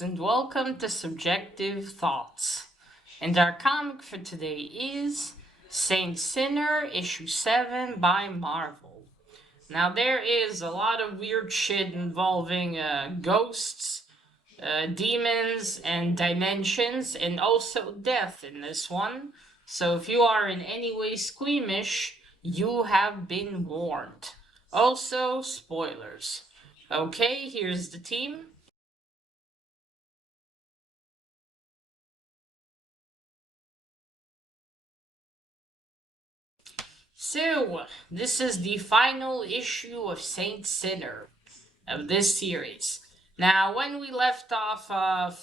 folks, and welcome to Subjective Thoughts. And our comic for today is Saint Sinner, issue 7 by Marvel. Now, there is a lot of weird shit involving ghosts, demons, and dimensions, and also death in this one. So, if you are in any way squeamish, you have been warned. Also, spoilers. Okay, here's the team. So, this is the final issue of Saint Sinner of this series. Now, when we left off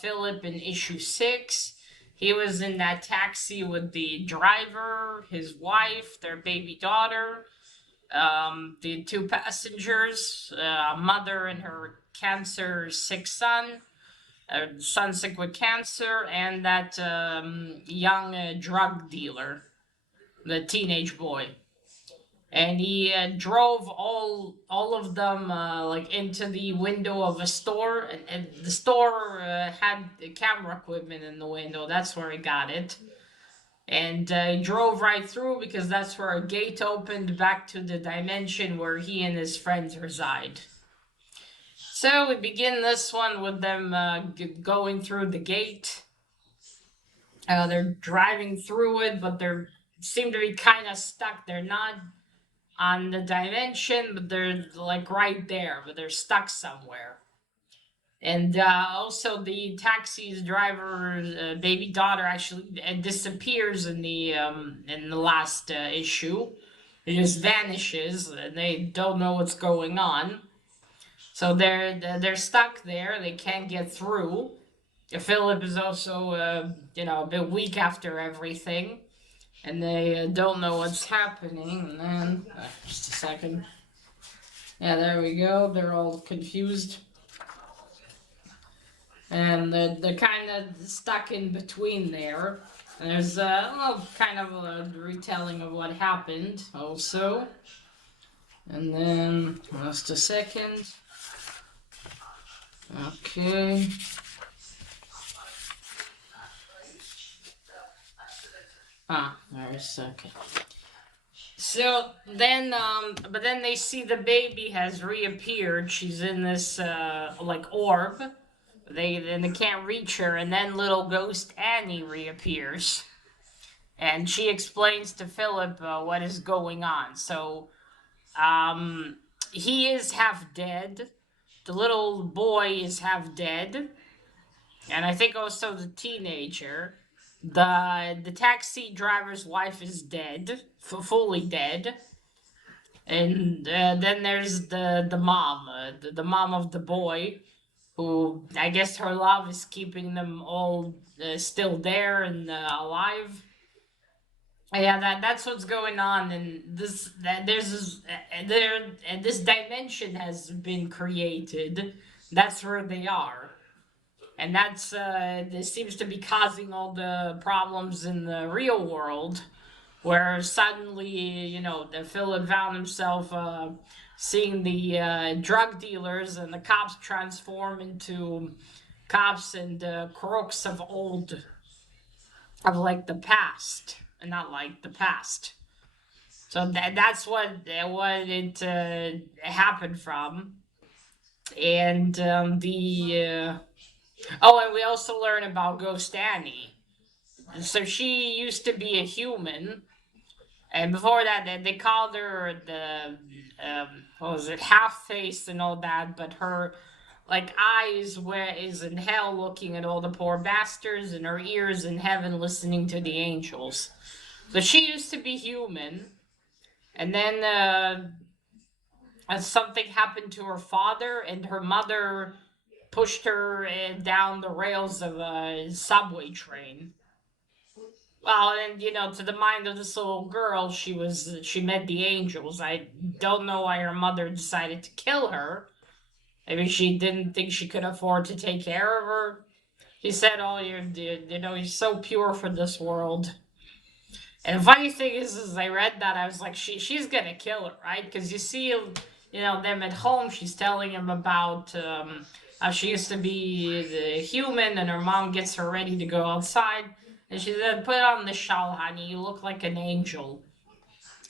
Philip in issue 6, he was in that taxi with the driver, his wife, their baby daughter, the two passengers, a mother and her cancer sick son, son sick with cancer, and that young drug dealer, the teenage boy. And he drove all of them like into the window of a store, and the store had the camera equipment in the window. That's where he got it, and he drove right through because that's where a gate opened back to the dimension where he and his friends reside. So we begin this one with them going through the gate. They're driving through it, but they seem to be kind of stuck. They're not on the dimension, but they're like right there, but they're stuck somewhere. And also, the taxi's driver's baby daughter actually disappears in the last issue. It just vanishes, and they don't know what's going on. So they're stuck there. They can't get through. Philip is also a bit weak after everything, and they don't know what's happening. And then just a second. Yeah, there we go. They're all confused. And they're kind of stuck in between there. And there's kind of a retelling of what happened also. And then, just a second. Okay. There's a second. So then, but then they see the baby has reappeared. She's in this like orb. They can't reach her, and then little ghost Annie reappears, and she explains to Philip what is going on. So, he is half dead. The little boy is half dead, and I think also the teenager. The taxi driver's wife is dead, fully dead. And then there's the mom, the mom of the boy, who I guess her love is keeping them all still there and alive. Yeah, that's what's going on, and this dimension has been created. That's where they are, and that's this seems to be causing all the problems in the real world, where suddenly, the Philip found himself seeing the drug dealers and the cops transform into cops and crooks of like the past, and not like the past. So that's what it happened from, and and we also learn about Ghost Annie. So she used to be a human. And before that, they called her the what was it, half face and all that. But her like eyes where is in hell looking at all the poor bastards, and her ears in heaven listening to the angels. So she used to be human, and then something happened to her father, and her mother pushed her down the rails of a subway train. Well, and to the mind of this little girl, she met the angels. I don't know why her mother decided to kill her. Maybe she didn't think she could afford to take care of her. He said, "Oh, you're so pure for this world." And the funny thing is I read that I was like, she's gonna kill her, right? Because you see them at home. She's telling him about how she used to be the human, and her mom gets her ready to go outside. And she said, "Put on the shawl, honey. You look like an angel."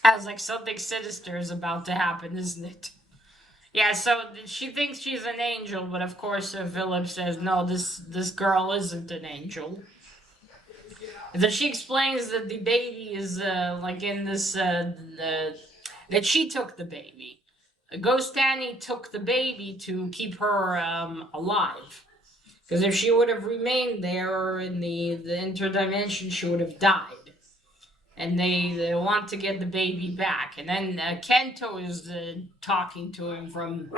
I was like, something sinister is about to happen, isn't it? Yeah, so she thinks she's an angel, but of course Philip says, no, this girl isn't an angel. And then she explains that the baby is like in this that she took the baby. Ghost Annie took the baby to keep her alive. Because if she would have remained there in the interdimension, she would have died. And they want to get the baby back. And then Kento is talking to him from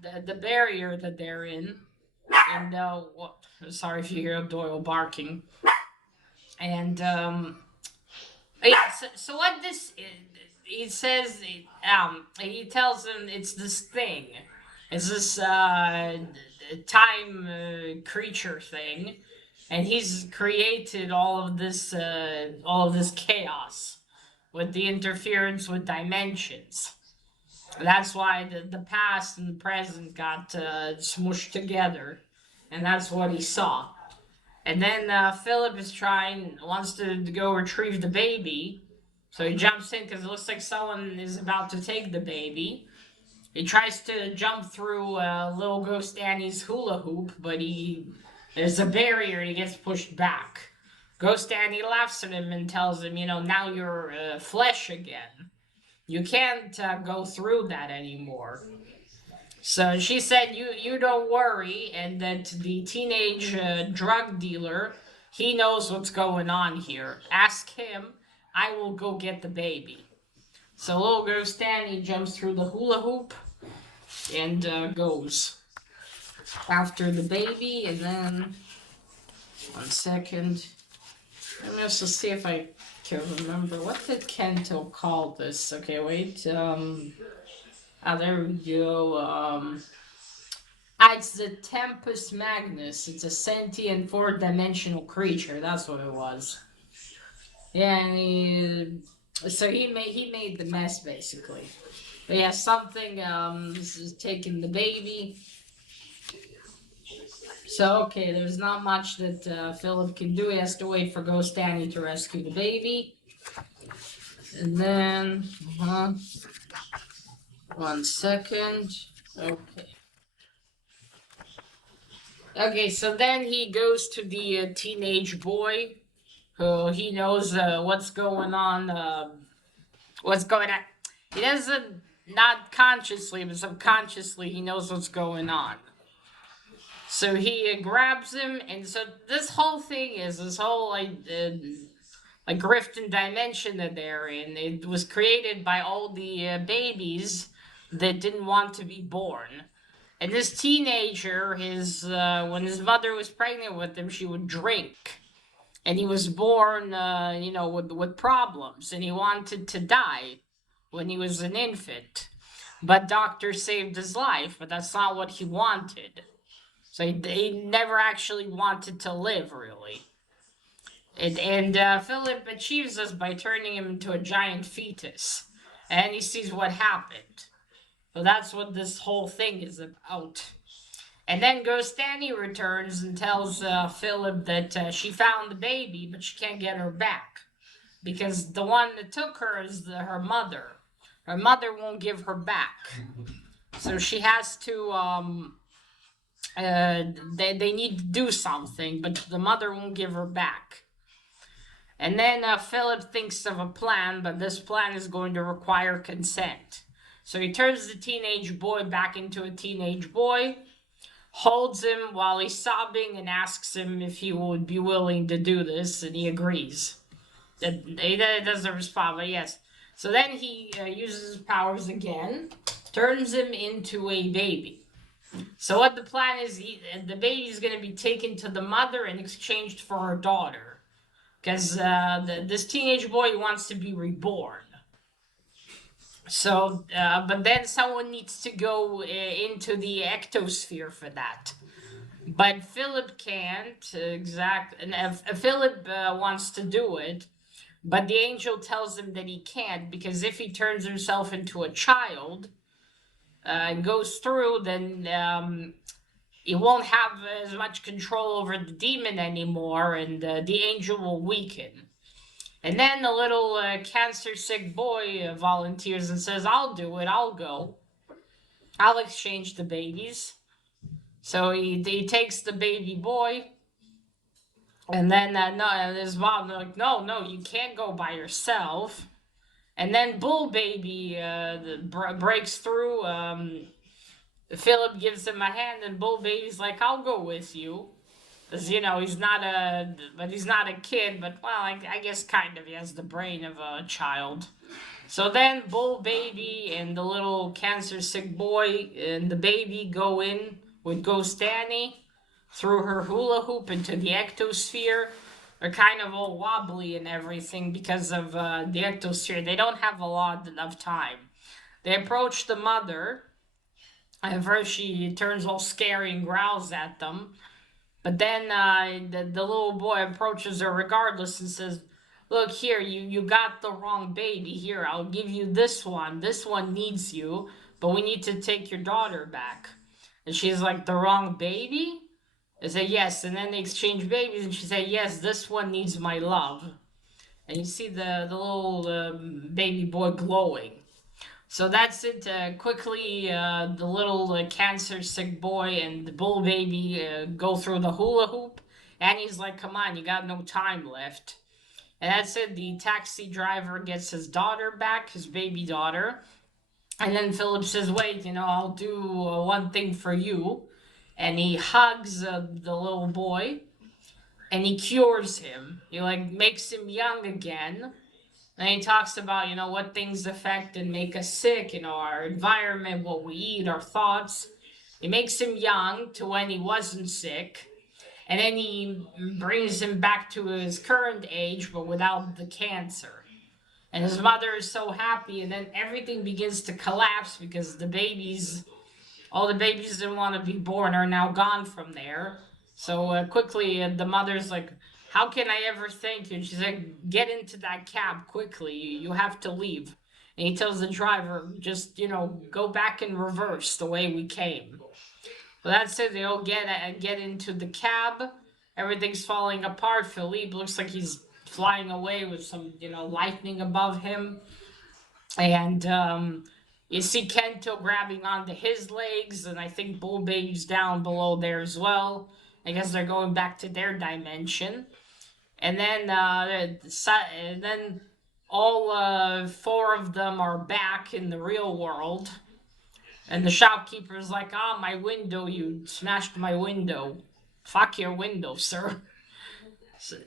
the barrier that they're in. And sorry if you hear Doyle barking. And yeah, so what this is, he says, he tells him it's this thing. It's this time creature thing, and he's created all of this chaos with the interference with dimensions. That's why the past and the present got smushed together, and that's what he saw. And then Philip wants to go retrieve the baby. So he jumps in because it looks like someone is about to take the baby. He tries to jump through little Ghost Annie's hula hoop, but there's a barrier and he gets pushed back. Ghost Annie laughs at him and tells him, now you're flesh again. You can't go through that anymore. So she said, you don't worry, and that the teenage drug dealer, he knows what's going on here. Ask him, I will go get the baby. So little Ghost Annie jumps through the hula hoop and goes after the baby, and then, 1 second, let me also see if I can remember, what did Kento call this? Okay, wait, there we go, it's the Tempus Magnus. It's a sentient fourth-dimensional creature. That's what it was. Yeah, and he made the mess basically. But yeah, something this is taking the baby. So okay, there's not much that Philip can do. He has to wait for Ghost Annie to rescue the baby. And then 1 second. Okay. Okay, so then he goes to the teenage boy, who he knows what's going on. What's going on? He doesn't, not consciously, but subconsciously, he knows what's going on. So he grabs him, and so this whole thing is this whole like rift and dimension that they're in. It was created by all the babies that didn't want to be born. And this teenager, when his mother was pregnant with him, she would drink. And he was born, with problems. And he wanted to die when he was an infant. But doctors saved his life, but that's not what he wanted. So he never actually wanted to live, really. And Philip achieves this by turning him into a giant fetus. And he sees what happened. So that's what this whole thing is about. And then Ghost Annie returns and tells Philip that she found the baby, but she can't get her back. Because the one that took her is her mother. Her mother won't give her back. So she has to, they need to do something, but the mother won't give her back. And then Philip thinks of a plan, but this plan is going to require consent. So he turns the teenage boy back into a teenage boy, holds him while he's sobbing, and asks him if he would be willing to do this, and he agrees. He doesn't respond, but yes. So then he uses his powers again, turns him into a baby. So what the plan is, the baby is going to be taken to the mother and exchanged for her daughter. Because this teenage boy wants to be reborn. So, but then someone needs to go into the ectosphere for that. But Philip can't, and Philip wants to do it, but the angel tells him that he can't, because if he turns himself into a child, and goes through, then he won't have as much control over the demon anymore, and the angel will weaken. And then the little cancer sick boy volunteers and says, I'll do it, I'll go. I'll exchange the babies. So he takes the baby boy, and then his mom like, no, you can't go by yourself. And then Bull Baby breaks through. Philip gives him a hand, and Bull Baby's like, I'll go with you. Because, he's not a kid, but, well, I guess kind of. He has the brain of a child. So then Bull Baby and the little cancer sick boy and the baby go in with Ghost Annie through her hula hoop into the ectosphere. They're kind of all wobbly and everything because of the ectosphere. They don't have a lot of time. They approach the mother, and first she turns all scary and growls at them. But then the little boy approaches her regardless and says, look here, you got the wrong baby. Here, I'll give you this one. This one needs you, but we need to take your daughter back. And she's like, the wrong baby? They say, yes. And then they exchange babies, and she said, yes, this one needs my love. And you see the little baby boy glowing. So that's it. Quickly, the little cancer sick boy and the bull baby go through the hula hoop. And he's like, come on, you got no time left. And that's it. The taxi driver gets his daughter back, his baby daughter. And then Philip says, wait, I'll do one thing for you. And he hugs the little boy. And he cures him. He, makes him young again. And he talks about, what things affect and make us sick, our environment, what we eat, our thoughts. He makes him young to when he wasn't sick. And then he brings him back to his current age, but without the cancer. And his mother is so happy, and then everything begins to collapse because all the babies that want to be born are now gone from there. So quickly, the mother's like, how can I ever thank you? And she's like, get into that cab quickly. You have to leave. And he tells the driver, just, go back in reverse the way we came. But that's it. They all get into the cab. Everything's falling apart. Philippe looks like he's flying away with some, lightning above him. And you see Kento grabbing onto his legs, and I think Bull Baby's down below there as well. I guess they're going back to their dimension. And then all four of them are back in the real world. And the shopkeeper's like, my window, you smashed my window. Fuck your window, sir.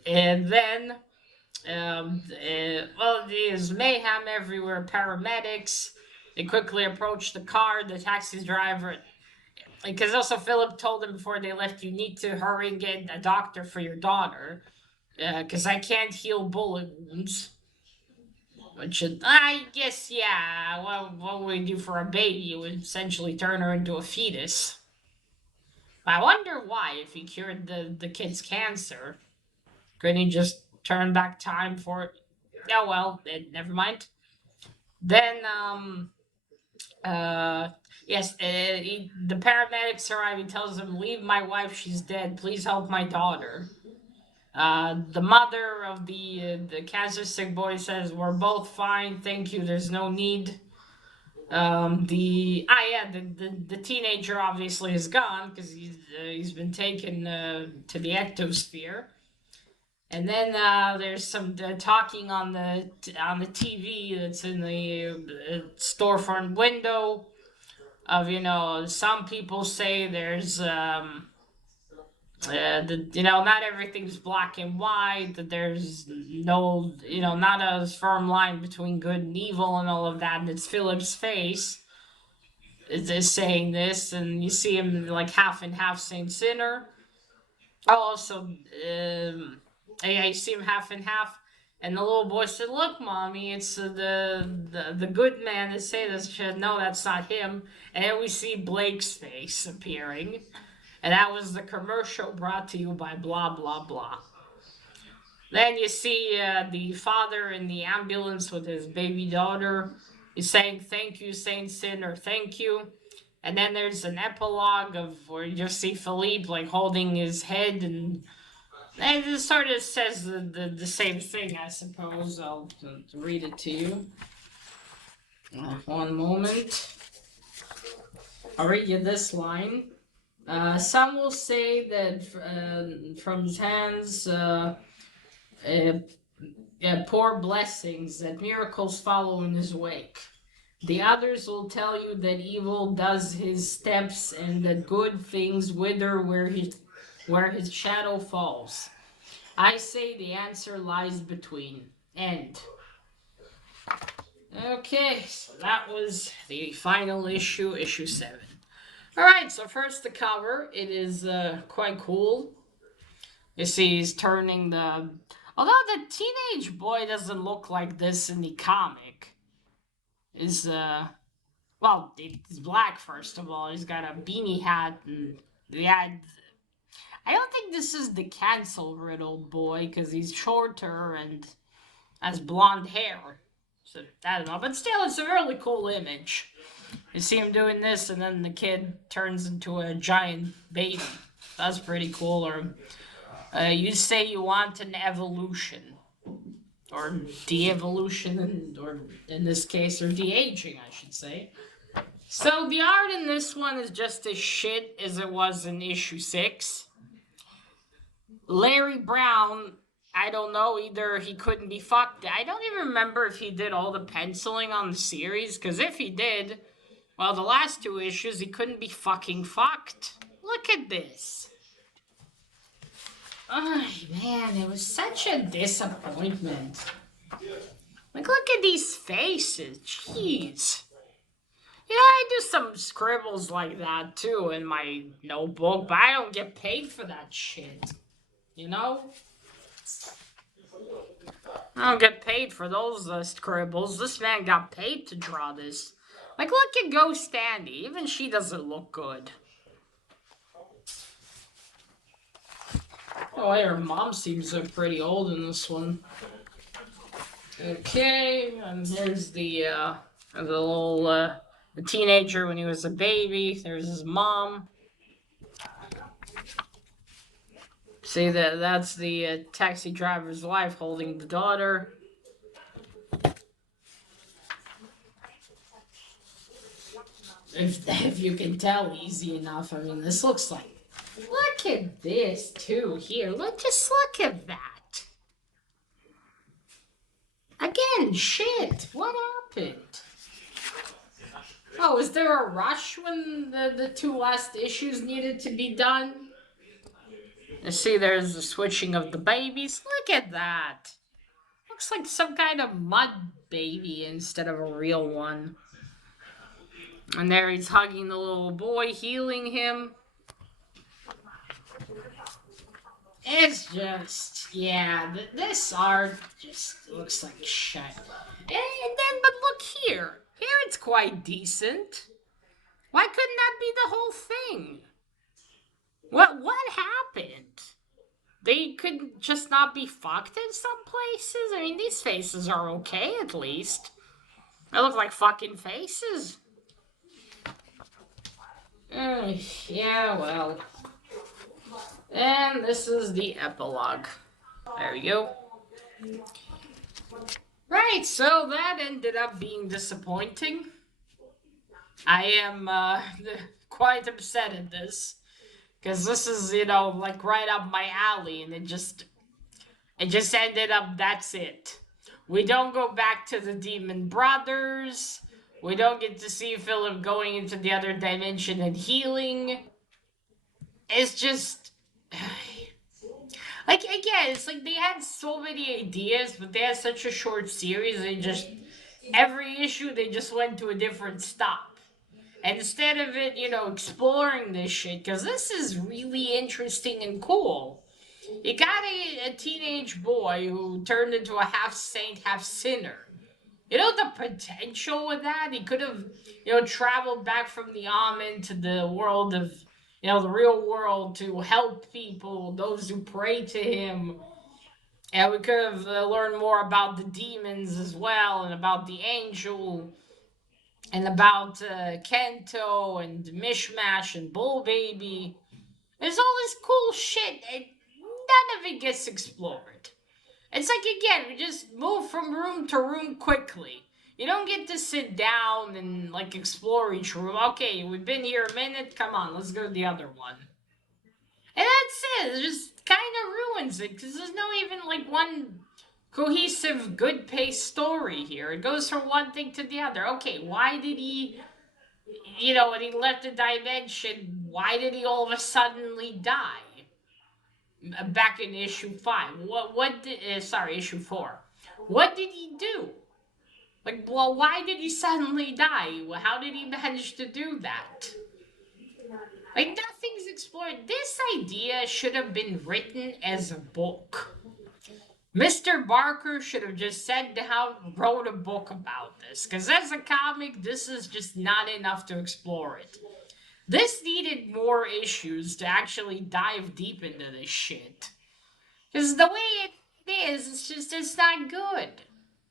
And then, there's mayhem everywhere. Paramedics, they quickly approach the car. The taxi driver, because also Philip told them before they left, you need to hurry and get a doctor for your daughter. Because I can't heal bullet wounds. Which, I guess, yeah, what would we do for a baby? It would essentially turn her into a fetus. But I wonder why, if he cured the kid's cancer. Couldn't he just turn back time for it? Yeah, well, never mind. Then, yes, the paramedics arrive. He tells them, leave my wife, she's dead. Please help my daughter. The mother of the cancer sick boy says, we're both fine, thank you, there's no need. The teenager obviously is gone because he's been taken to the ectosphere. And then there's some talking on the TV that's in the storefront window of, some people say there's not everything's black and white, that there's no, not a firm line between good and evil and all of that. And it's Philip's face is saying this, and you see him like half and half Saint Sinner. Also, yeah, you see him half and half. And the little boy said, look, mommy, it's the good man that say this. She said, no, that's not him. And then we see Blake's face appearing. And that was the commercial brought to you by blah, blah, blah. Then you see the father in the ambulance with his baby daughter. He's saying, thank you, Saint Sinner, thank you. And then there's an epilogue of where you just see Philippe like holding his head, and it sort of says the same thing, I suppose. I'll read it to you. One moment. I'll read you this line. Some will say that from his hands pour blessings, that miracles follow in his wake. The others will tell you that evil does his steps and that good things wither where his shadow falls. I say the answer lies between. End. Okay, so that was the final issue, issue 7. Alright, so first the cover. It is quite cool. You see he's turning the... Although the teenage boy doesn't look like this in the comic. Is, well, he's black, first of all. He's got a beanie hat, and yeah, I don't think this is the cancel riddle boy, because he's shorter and has blonde hair. So, I don't know, but still, it's a really cool image. You see him doing this, and then the kid turns into a giant baby. That's pretty cool. Or, you say you want an evolution. Or de-evolution, or in this case, or de-aging, I should say. So the art in this one is just as shit as it was in issue 6. Larry Brown, I don't know, either he couldn't be fucked. I don't even remember if he did all the penciling on the series, because if he did, well, the last 2 issues, he couldn't be fucking fucked. Look at this. Oh, man, it was such a disappointment. Like, look at these faces. Jeez. You know, I do some scribbles like that, too, in my notebook, but I don't get paid for that shit. You know? I don't get paid for those scribbles. This man got paid to draw this. Like, look at Ghost Andy. Even she doesn't look good. Oh, hey, her mom seems pretty old in this one. Okay, and here's the little, the teenager when he was a baby. There's his mom. See, that's the taxi driver's wife holding the daughter. If you can tell easy enough, I mean, this looks like... Look at this, too, here. Just look at that. Again, shit. What happened? Oh, is there a rush when the 2 last issues needed to be done? You see, there's the switching of the babies. Look at that. Looks like some kind of mud baby instead of a real one. And there he's hugging the little boy, healing him. It's just, yeah, this art just looks like shit. And then, but look here. Here it's quite decent. Why couldn't that be the whole thing? What happened? They could just not be fucked in some places? I mean, these faces are okay, at least. They look like fucking faces. Yeah, well. And this is the epilogue. There we go. Right, so that ended up being disappointing. I am quite upset at this. Because this is, you know, like right up my alley, and it just ended up, that's it. We don't go back to the Demon Brothers. We don't get to see Philip going into the other dimension and healing. It's just... Like, again, it's like they had so many ideas, but they had such a short series, they just... Every issue, they just went to a different stop. And instead of it, you know, exploring this shit, because this is really interesting and cool. You got a teenage boy who turned into a half-saint, half-sinner. You know the potential with that? He could have, you know, traveled back from the Amen to the world of, you know, the real world to help people, those who pray to him. And we could have learned more about the demons as well, and about the angel. and about Kento and Mishmash and Bull Baby. There's all this cool shit, and none of it gets explored. It's like, again, we just move from room to room quickly. You don't get to sit down and like explore each room. Okay, we've been here a minute. Come on, let's go to the other one. And that's it. It just kind of ruins it because there's no even like one cohesive, good paced story here. It goes from one thing to the other. Okay, why did he, when he left the dimension, why did he all of a suddenly die? Back in issue 5. Issue 4. What did he do? Like, well, why did he suddenly die? How did he manage to do that? Like, nothing's explored. This idea should have been written as a book. Mr. Barker should have just said how wrote a book about this. Because as a comic, this is just not enough to explore it. This needed more issues to actually dive deep into this shit. Because the way it is, it's not good.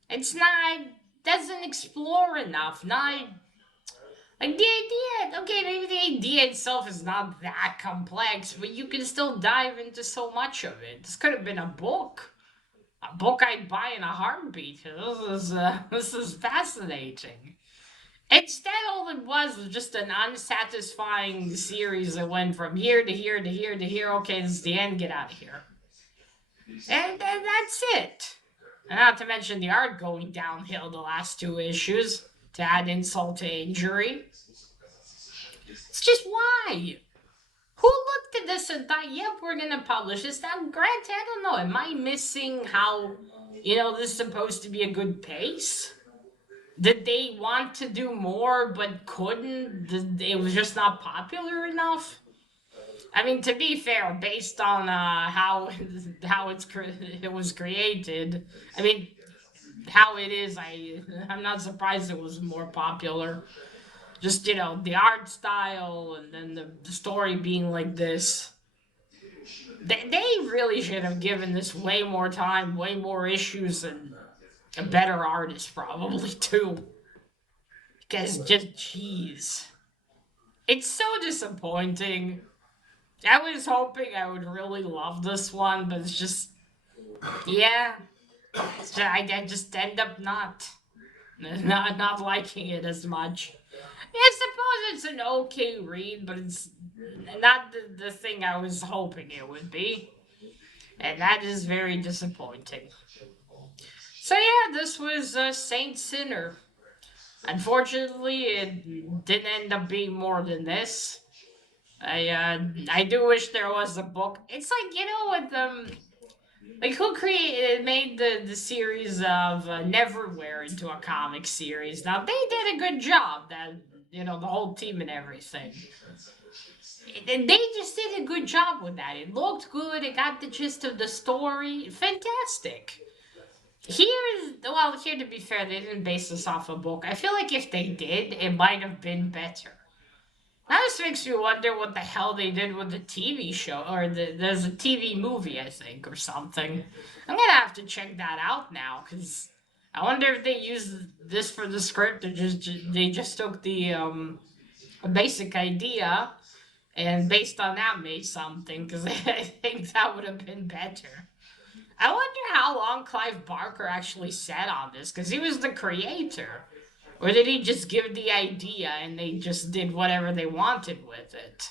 It's not, doesn't explore enough. Not, like the idea, okay, maybe the idea itself is not that complex, but you can still dive into so much of it. This could have been a book. A book I'd buy in a heartbeat. This is fascinating. Instead, all it was just an unsatisfying series that went from here to here to here to here. Okay, this is the end. Get out of here. And that's it. And not to mention the art going downhill the last 2 issues to add insult to injury. It's just why? Who looked at this and thought, yep, we're gonna publish this? Now, granted, I don't know, am I missing how, this is supposed to be a good pace? Did they want to do more but couldn't? It was just not popular enough? I mean, to be fair, based on how it was created, I mean, how it is, I'm not surprised it was more popular. Just the art style and then the story being like this. They really should have given this way more time, way more issues, and a better artist probably too. Because just jeez, it's so disappointing. I was hoping I would really love this one, but it's just, yeah, I just end up not liking it as much. I suppose it's an okay read, but it's not the thing I was hoping it would be, and that is very disappointing. So yeah, this was Saint Sinner. Unfortunately, it didn't end up being more than this. I do wish there was a book. It's like with like who created made the series of Neverwhere into a comic series. Now they did a good job. That the whole team and everything. They just did a good job with that. It looked good. It got the gist of the story. Fantastic. Here to be fair, they didn't base this off a book. I feel like if they did, it might have been better. Now this makes me wonder what the hell they did with the TV show, or there's a TV movie, I think, or something. I'm gonna have to check that out now, because I wonder if they used this for the script, or they just took the basic idea, and based on that made something, because I think that would have been better. I wonder how long Clive Barker actually sat on this, because he was the creator. Or did he just give the idea and they just did whatever they wanted with it?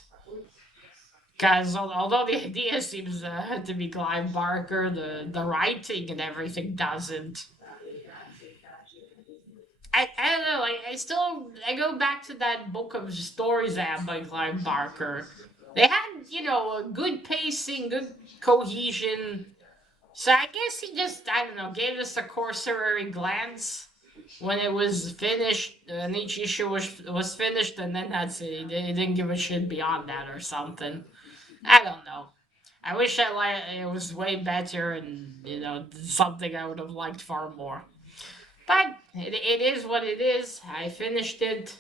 Because although the idea seems to be Clive Barker, the writing and everything doesn't. I don't know. I go back to that book of stories I have by Clive Barker. They had a good pacing, good cohesion. So I guess he just, I don't know, gave us a cursory glance when it was finished, and each issue was finished, and then that's it. He didn't give a shit beyond that or something. I don't know. I wish it was way better, and something I would have liked far more. But it is what it is. I finished it,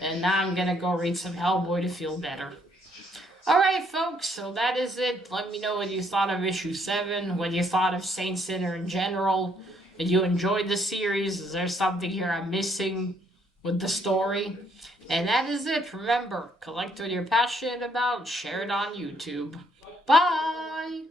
and now I'm gonna go read some Hellboy to feel better. Alright, folks, so that is it. Let me know what you thought of issue 7, what you thought of Saint Sinner in general. Did you enjoy the series? Is there something here I'm missing? with the story. And that is it. Remember, collect what you're passionate about, share it on YouTube. Bye!